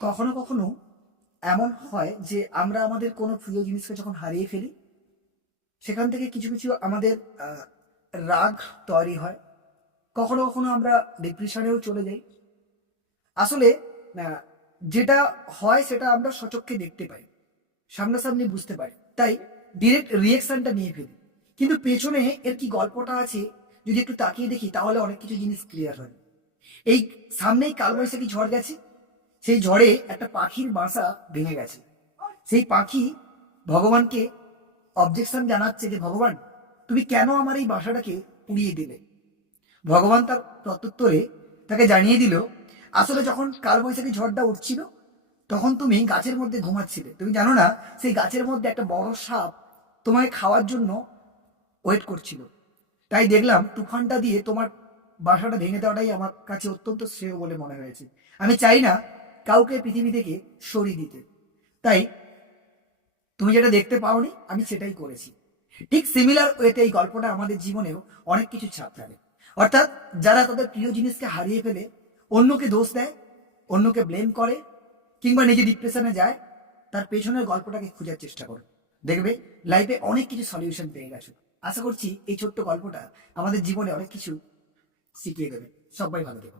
কখনো কখনো এমন হয় যে আমরা আমাদের কোনো প্রিয় জিনিসকে যখন হারিয়ে ফেলি, সেখান থেকে কিছু কিছু আমাদের আহ, রাগ তৈরি হয়। কখনো কখনো আমরা ডিপ্রেশনেও চলে যাই। আসলে আহ, যেটা হয় সেটা আমরা সচক্ষে দেখতে পাই, সামনাসামনি বুঝতে পারি, তাই ডিরেক্ট রিয়েকশনটা নিয়ে ফেলি। কিন্তু পেছনে এর কি গল্পটা আছে যদি একটু তাকিয়ে দেখি, তাহলে অনেক কিছু জিনিস ক্লিয়ার হয়। এই সামনেই কালবৈশাখী ঝড় গেছে, সেই ঝড়ে একটা পাখির বাসা ভেঙে গেছে। সেই পাখি ভগবানকে অবজেকশন জানাচ্ছে যে ভগবান, তুমি কেন আমার এই বাসাটাকে উড়িয়ে দিলে। ভগবান তার প্রত্যুত্তরে তাকে জানিয়ে দিল, আসলে যখন কালবৈশাখী ঝড়টা উঠছিল তখন তুমি গাছের মধ্যে ঘুমাচ্ছিলে, তুমি জানো না সেই গাছের মধ্যে একটা বড় সাপ তোমায় খাওয়ার জন্য ওয়েট করছিল। তাই দেখলাম তুফানটা দিয়ে তোমার বাসাটা ভেঙে দেওয়াটাই আমার কাছে অত্যন্ত শ্রেয় বলে মনে হয়েছে। আমি চাই না কাউকে পৃথিবী থেকে সরিয়ে দিতে। তাই তুমি যেটা দেখতে পাওনি, আমি সেটাই করেছি। ঠিক সিমিলার ওয়েতে এই গল্পটা আমাদের জীবনেও অনেক কিছু ছাপ ফেলে। অর্থাৎ যারা তাদের প্রিয় জিনিসকে হারিয়ে ফেলে, অন্যকে দোষ দেয়, অন্যকে ব্লেম করে, কিংবা নিজে ডিপ্রেশনে যায়, তার পেছনের গল্পটাকে খোঁজার চেষ্টা করো। দেখবে লাইফে অনেক কিছু সলিউশন পেয়ে গেছো। আশা করছি এই ছোট্ট গল্পটা আমাদের জীবনে অনেক কিছু শিখিয়ে দেবে। সবাই ভালো থেকো।